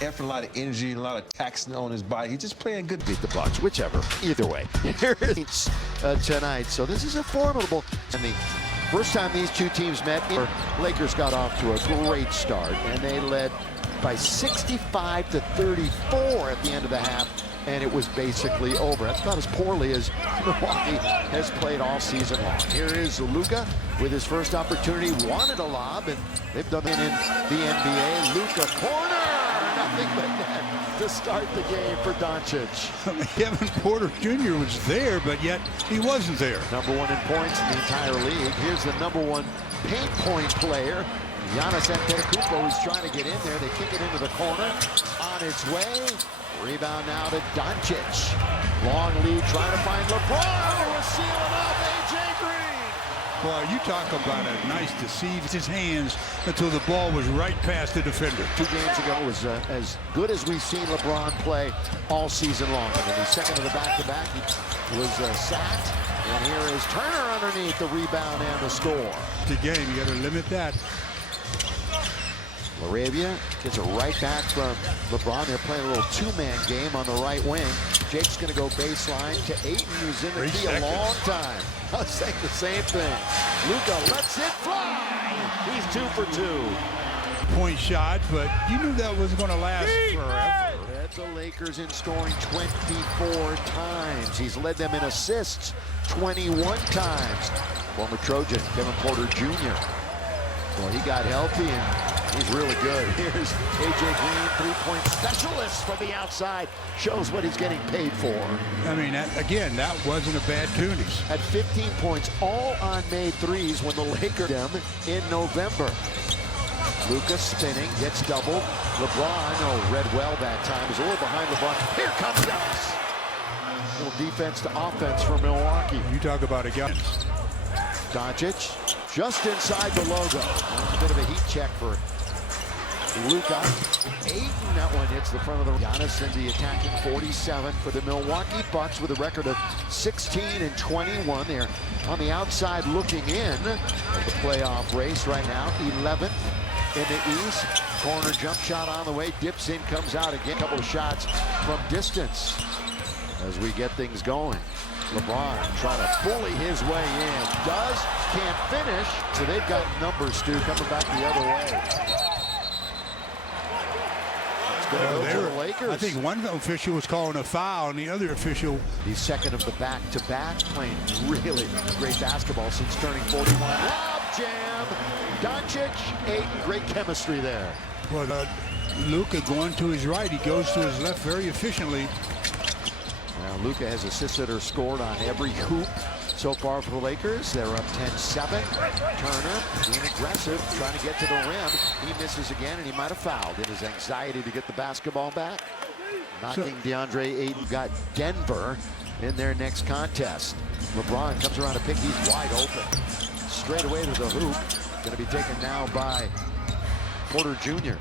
Effort, a lot of energy, a lot of taxing on his body. He's just playing good. Beat the Bucks, whichever. Either way, here is tonight. So this is a formidable. And the first time these two teams met, Lakers got off to a great start, and they led by 65 to 34 at the end of the half, and it was basically over. That's about as poorly as Milwaukee has played all season long. Here is Luka with his first opportunity, wanted a lob, and they've done it in the NBA. Luka corner, nothing but net to start the game for Doncic. Kevin Porter Jr. was there, but yet he wasn't there. Number one in points in the entire league. Here's the number one paint point player, Giannis Antetokounmpo, who's trying to get in there. They kick it into the corner. On its way. Rebound now to Doncic. Long lead, trying to find LeBron, who was sealing up A.J. Green. Boy, you talk about a nice deceive his hands until the ball was right past the defender. 2 games ago was as good as we've seen LeBron play all season long. And then the second of the back-to-back, he was sacked. And here is Turner underneath the rebound and the score. The game, you got to limit that. Laravia gets it right back from LeBron. They're playing a little 2-man game on the right wing. Jake's going to go baseline to Ayton, who's in the key a long time. I was saying the same thing. Luka lets it fly. He's 2 for 2. Point shot, but you knew that was going to last forever. Led the Lakers in scoring 24 times. He's led them in assists 21 times. Former Trojan Kevin Porter Jr. Well, he got healthy and he's really good. Here's A.J. Green, three-point specialist from the outside. Shows what he's getting paid for. I mean, again, that wasn't a bad Goonies. At 15 points, all on made threes when the Lakers them in November. Luka spinning, gets doubled. LeBron, read well that time. Is a little behind LeBron. Here comes Dallas. Little defense to offense for Milwaukee. You talk about a guy. Doncic just inside the logo. A bit of a heat check for Luka. Ayton, that one hits the front of the Giannis in the attacking 47 for the Milwaukee Bucks with a record of 16 and 21. They're on the outside looking in of the playoff race right now. 11th in the East. Corner jump shot on the way. Dips in, comes out again. A couple of shots from distance as we get things going. LeBron trying to bully his way in. Does, can't finish. So they've got numbers, Stu, coming back the other way. It's going to go to the Lakers. I think one official was calling a foul, and the other official. The second of the back-to-back, playing really great basketball since turning 41. Lob jam. Doncic, Ayton, great chemistry there. Well, Luka going to his right. He goes to his left very efficiently. Now, Luka has assisted or scored on every hoop so far for the Lakers. They're up 10-7. Turner being aggressive, trying to get to the rim. He misses again, and he might have fouled in his anxiety to get the basketball back. Knocking DeAndre Ayton. Got Denver in their next contest. LeBron comes around to pick. He's wide open. Straight away to the hoop. Going to be taken now by Porter Jr.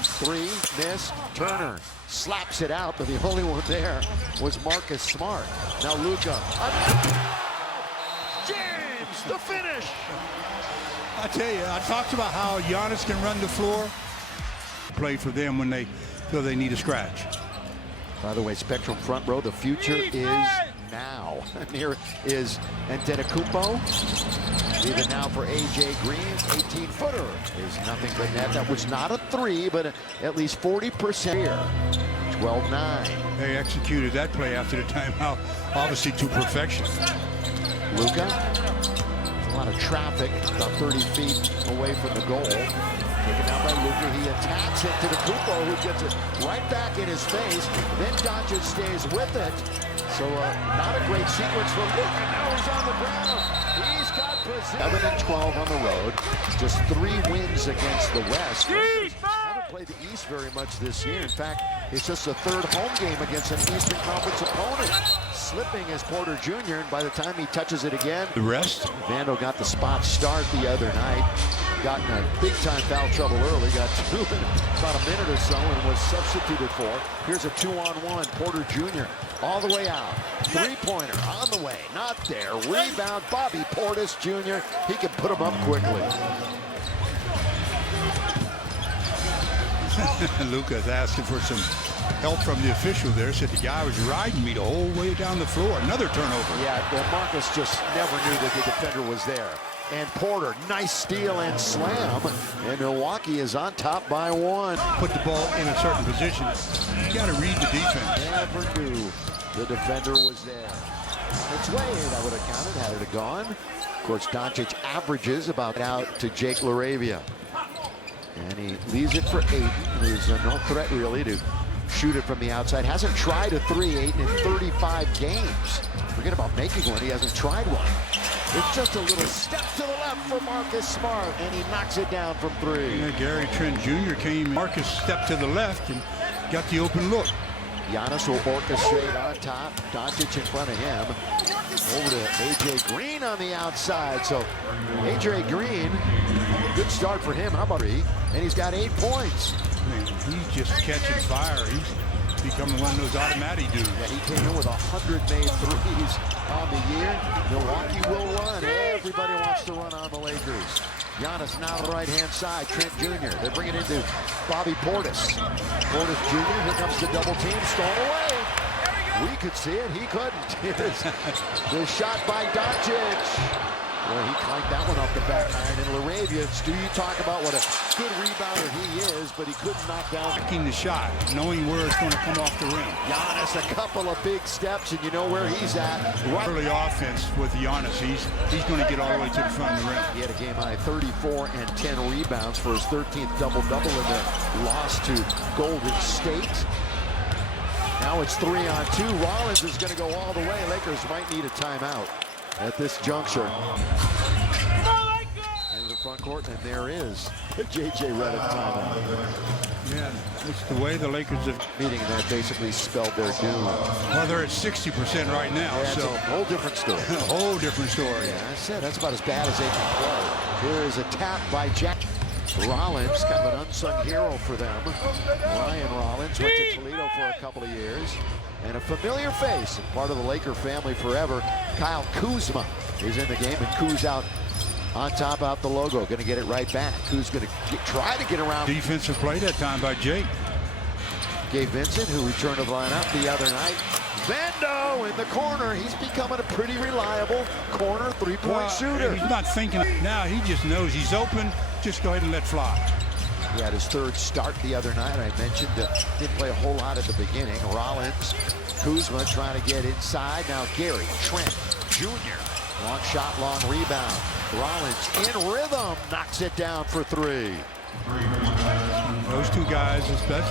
3, missed. Turner slaps it out, but the only one there was Marcus Smart. Now Luka. James, the finish. I tell you, I talked about how Giannis can run the floor. Play for them when they feel they need a scratch. By the way, Spectrum front row, the future is now. And here is Antetokounmpo. Even now for A.J. Green, 18-footer is nothing but net. That was not a 3, but at least 40% here. 12-9. They executed that play after the timeout, obviously to perfection. Luka, a lot of traffic, about 30 feet away from the goal. Taken down by Luka, he attacks it to the Kupo, who gets it right back in his face. Then Doncic stays with it. So not a great sequence for Luka. Now he's on the ground. He's got possession. 11-12 on the road. Just 3 wins against the West. Haven't played the East very much this year. In fact, it's just the 3rd home game against an Eastern Conference opponent. Slipping as Porter Jr., and by the time he touches it again, The rest? Vando got the spot start the other night. Got in a big-time foul trouble early. Got 2 in about a minute or so and was substituted for. Here's a 2-on-1. Porter Jr. all the way out. 3-pointer on the way. Not there. Rebound. Bobby Portis Jr. He can put him up quickly. Luka's asking for some help from the official there. Said the guy was riding me the whole way down the floor. Another turnover. Yeah, well, Marcus just never knew that the defender was there. And Porter, nice steal and slam. And Milwaukee is on top by 1. Put the ball in a certain position. You got to read the defense. Never knew the defender was there. On its way, that would have counted had it gone. Of course, Doncic averages about out to Jake LaRavia. And he leaves it for Ayton, who's no threat really to shoot it from the outside. Hasn't tried a 3, Ayton, in 35 games. Forget about making one, he hasn't tried one. It's just a little step to the left for Marcus Smart, and he knocks it down from 3. Yeah, Gary Trent Jr. came. Marcus stepped to the left and got the open look. Giannis will orchestrate on top. Doncic in front of him. Over to A.J. Green on the outside. So A.J. Green, good start for him. How about he? And he's got 8 points. Man, he's just catching fire. He's becoming one of those automatic dudes. Yeah, he came in with 100 made threes on the year. Milwaukee will run. Everybody wants to run on the Lakers. Giannis now to the right-hand side. Trent Jr. They bring it into Bobby Portis. Portis Jr. Here comes the double team. Stolen away. We could see it. He couldn't. Here's the shot by Doncic. Well, he clanked that one off the back iron. And LaRavia, Stu, you talk about what a good rebounder he is, but he couldn't knock down. Making the shot, knowing where it's going to come off the rim. Giannis, a couple of big steps, and you know where he's at. Right. Early offense with Giannis, he's going to get all the way to the front of the rim. He had a game high 34 and 10 rebounds for his 13th double-double in the loss to Golden State. Now it's 3-on-2. Rollins is going to go all the way. Lakers might need a timeout at this juncture. Into the front court, and there is J.J. Redick timeout. Yeah, it's the way the Lakers have Meeting that basically spelled their doom. Well, they're at 60% right now, Yeah, so it's a whole different story. a whole different story. Yeah, I said that's about as bad as they can play. Here is a tap by Jack. Rollins, kind of an unsung hero for them. Ryan Rollins went to Toledo for a couple of years. And a familiar face, and part of the Laker family forever, Kyle Kuzma is in the game, and Kuz out on top out the logo. Going to get it right back. Kuz going to try to get around. Defensive play that time by Jake. Gabe Vincent, who returned to the lineup the other night. Vando in the corner. He's becoming a pretty reliable corner three-point shooter. He's not thinking now. He just knows he's open. Just go ahead and let fly. He had his 3rd start the other night. I mentioned didn't play a whole lot at the beginning. Rollins, Kuzma trying to get inside. Now Gary Trent Jr. Long shot, long rebound. Rollins in rhythm, knocks it down for 3. Those two guys, especially.